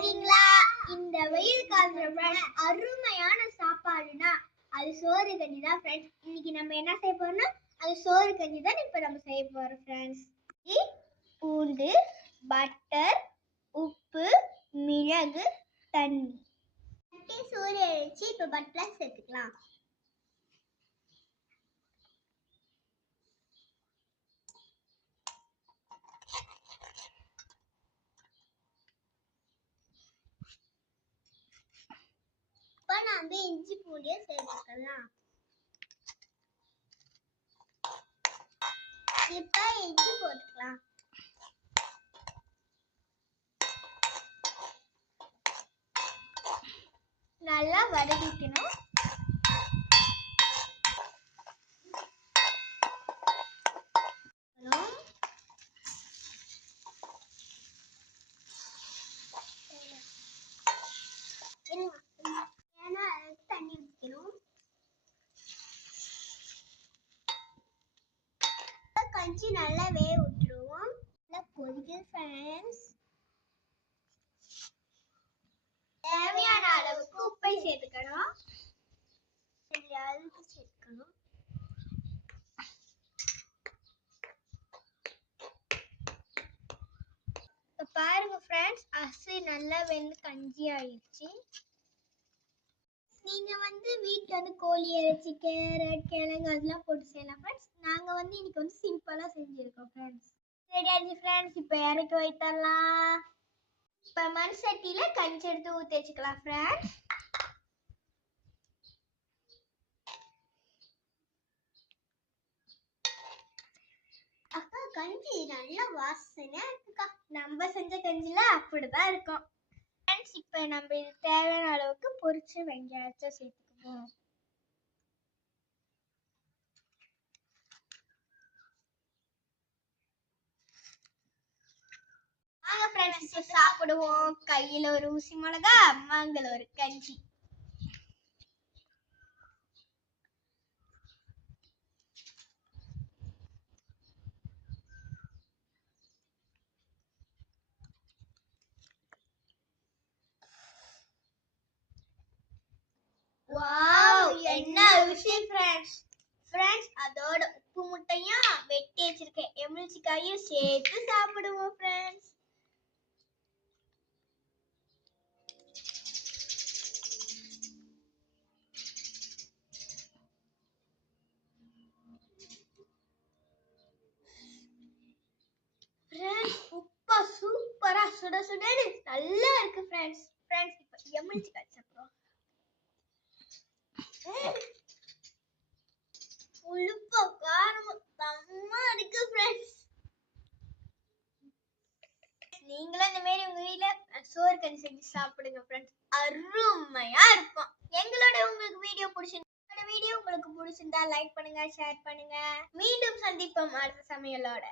இருக்கீங்களா? இந்த வெயில் காலத்துல அருமையான சாப்பாடுனா அது சோறு கஞ்சி தான் ஃப்ரெண்ட்ஸ். இன்னைக்கு நம்ம என்ன செய்ய போறோம்னா அது சோறு கஞ்சி தான் இப்ப நம்ம செய்ய போறோம் ஃப்ரெண்ட்ஸ். பூண்டு, பட்டர், உப்பு, மிளகு, தண்ணி. சோறு அரைச்சி இப்ப பட்டர் சேர்த்துக்கலாம். நம்ம இஞ்சி பூண்டியை சேர்த்துக்கலாம். இப்ப இஞ்சி போட்டுக்கலாம். நல்லா வதக்கிக்கணும். தண்ணி ஊற்றிக்கணும். கஞ்சி நல்லா வேக விட்டுருவோம். நல்லா கொதிக்குது ஃப்ரெண்ட்ஸ். தேவையான அளவுக்கு உப்பை சேர்த்துக்கணும். சேர்த்துக்கணும். பாருங்க ஃப்ரெண்ட்ஸ், அரிசி நல்லா வெந்து கஞ்சி ஆயிடுச்சு. நீங்க வீட்ல கோழி இறைச்சி, கேரட், கிழங்கு அதெல்லாம் போட்டு செய்யலாம் ஃப்ரெண்ட்ஸ். நாங்க இன்னைக்கு சிம்பிளா செஞ்சிருக்கோம் ஃப்ரெண்ட்ஸ். ரெடி ஆயிடுச்சு ஃப்ரெண்ட்ஸ். இப்போ இறக்கி வைத்தரலாம். இப்போ மண் சட்டியில கஞ்சி எடுத்து ஊற்றி வச்சுக்கலாம் ஃப்ரெண்ட்ஸ். அக்கா கஞ்சி நல்ல வாசனையா இருக்குக்கா. நம்ம செஞ்ச கஞ்சில அப்படிதான் இருக்கும் ஃப்ரெண்ட்ஸ். இப்போ நம்ம இது தேவையான அளவுக்கு பொரிச்ச வெங்காயத்தை சேர்த்துக்குவோம். வாங்க ஃப்ரெண்ட்ஸ் சாப்பிடுவோம். கையில ஒரு ஊசி மிளகா, அம்மாங்கல ஒரு கஞ்சி. வாவ், என்ன ருசி ஃப்ரெண்ட்ஸ். அதோட உப்பு முட்டையும் வெட்டி வச்சிருக்கேன் எமிழ்ச்சிக்காயும் சேர்த்து சாப்பிடுவோம் ஃப்ரெண்ட்ஸ். உப்பா சூப்பரா சுட சுடன்னு நல்லா இருக்கு ஃப்ரெண்ட்ஸ். இப்போ எமிழ்ச்சிக்காய் சாப்பிடுவோம். உளுப்பா காரம் தம்மா இருக்கு ஃப்ரெண்ட்ஸ். நீங்களும் இந்த மாதிரி உங்க வீட்ல சோறு கஞ்சி செஞ்சு சாப்பிடுங்க ஃப்ரெண்ட்ஸ். அருமையா இருக்கும். எங்களோட உங்களுக்கு வீடியோ பிடிச்சிருந்தா லைக் பண்ணுங்க, ஷேர் பண்ணுங்க. மீண்டும் சந்திப்போம் அடுத்த சமையலோட.